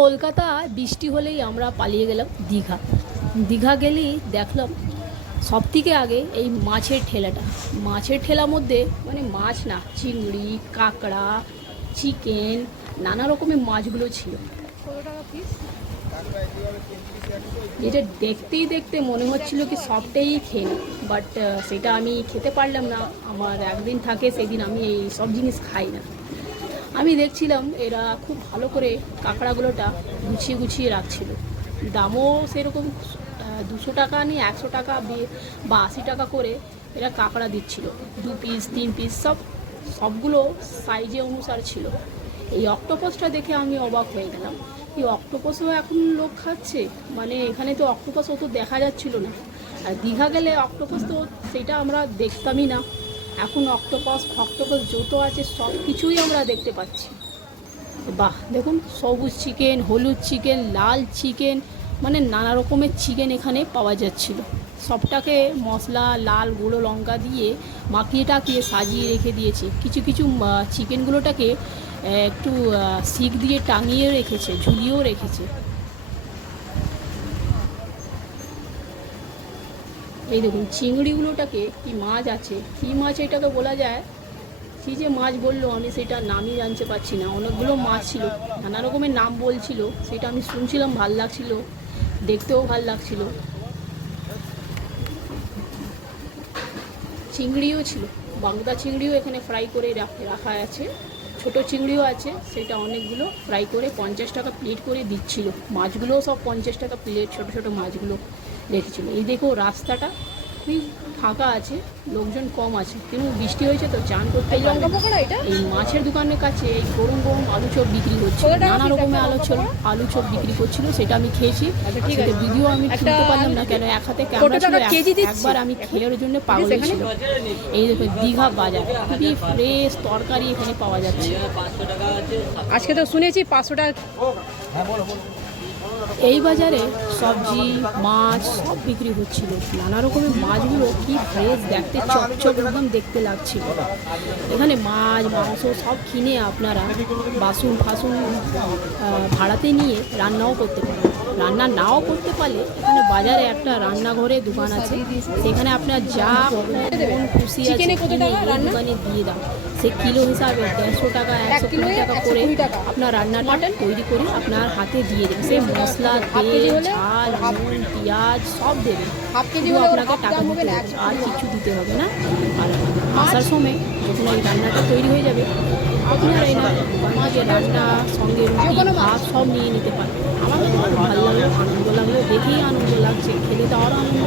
কলকাতা বৃষ্টি হলেই আমরা পালিয়ে গেলাম দীঘা। দীঘা গেলেই দেখলাম সবথেকে আগে এই মাছের ঠেলার মধ্যে মানে মাছ না, চিংড়ি, কাঁকড়া, চিকেন, নানা রকমের মাছগুলো ছিল। যেটা দেখতে মনে হচ্ছিল কি সবটাই খেয়ে নিই, বাট সেটা আমি খেতে পারলাম না। আমার একদিন থাকে, সেদিন আমি এই সব জিনিস খাই না। আমি দেখছিলাম এরা খুব ভালো করে কাঁকড়াগুলোটা গুছিয়ে রাখছিল। দামও সেরকম 200 টাকা নিয়ে 100 টাকা বা 80 টাকা করে এরা কাঁকড়া দিচ্ছিল। 2 পিস 3 পিস সবগুলো সাইজে অনুসার ছিল। এই অক্টোপাসটা দেখে আমি অবাক হয়ে গেলাম। এই অক্টোপাসও এখন লোক খাচ্ছে, মানে এখানে তো অক্টোপাস অত দেখা যাচ্ছিল না। আর দীঘা গেলে অক্টোপাস তো সেটা আমরা দেখতামই না। এখন অক্টোপাস যত আছে সব কিছুই আমরা দেখতে পাচ্ছি। বাহ, দেখুন সবুজ চিকেন, হলুদ চিকেন, লাল চিকেন, মানে নানা রকমের চিকেন এখানে পাওয়া যাচ্ছিল। সবটাকে মশলা, লাল গুঁড়ো লঙ্কা দিয়ে মাখিয়ে সাজিয়ে রেখে দিয়েছে। কিছু চিকেনগুলোটাকে একটু শিক দিয়ে টাঙিয়ে রেখেছে, ঝুলিয়েও রেখেছে। এই দেখুন চিংড়িগুলোটাকে কি মাছ আছে, কী মাছ এটাকে বলা যায়, কী যে মাছ বললো আমি সেটা নামই জানতে পারছি না। অনেকগুলো মাছ ছিল, নানা রকমের নাম বলছিল, সেটা আমি শুনছিলাম, ভাল লাগছিল, দেখতেও ভাল লাগছিল। চিংড়িও ছিল, বাগদা চিংড়িও এখানে ফ্রাই করে রাখা আছে, ছোট চিংড়িও আছে, সেটা অনেকগুলো ফ্রাই করে 50 টাকা প্লেট করে দিচ্ছিল। মাছগুলোও সব 50 টাকা প্লেট, ছোট মাছগুলো রেখেছিল। এই দেখো রাস্তাটা খুবই ফাঁকা আছে, লোকজন কম আছে, কিন্তু বৃষ্টি হয়েছে তো চান করতে। এই মাছের দোকানের কাছে এই গরম আলু চপ বিক্রি হচ্ছে, নানা রকমের আলু চপ বিক্রি করছিল। সেটা আমি খেয়েছি। ভিডিও আমি তুলতে পারলাম না, কেন এক হাতে ক্যামেরা ছিল। একবার আমি খেয়ার জন্য পাগল হয়েছিল। এই দেখো দীঘা বাজার, খুবই ফ্রেশ তরকারি এখানে পাওয়া যাচ্ছে। আজকে তো শুনেছি 500 টাকা। এই বাজারে সবজি, মাছ সব বিক্রি হচ্ছিল। নানা রকমের মাছগুলো কি ফ্রেশ, দেখতে চকচক একদম দেখতে লাগছিল। এখানে মাছ, মাংস সব কিনে আপনারা বাসন ভাড়াতে নিয়ে রান্নাও করতে পারেন। রান্না নাও করতে পারলে এখানে বাজারে একটা রান্নাঘরে দোকান আছে, সেখানে আপনার যা খুশি আছে দোকানে দিয়ে দাও। সে কিলো হিসাবে 150 টাকা 120 টাকা করে আপনার রান্নাটা তৈরি করে আপনার হাতে দিয়ে দেবে। সে মশলা, তেল, ঝাল, নুন, পেঁয়াজ সব দেবে। শুধু আপনাকে টাকা দিতে হবে, আর কিছু দিতে হবে না। আর আসার সময় যখন এই রান্নাটা তৈরি হয়ে যাবে, আপনারা এই যে রান্না সঙ্গে রুটি, ভাত সব নিয়ে নিতে পারবেন। আমার খুব ভালো লাগলো, আনন্দ লাগলো, দেখেই আনন্দ লাগছে, খেলে তো আরও আনন্দ।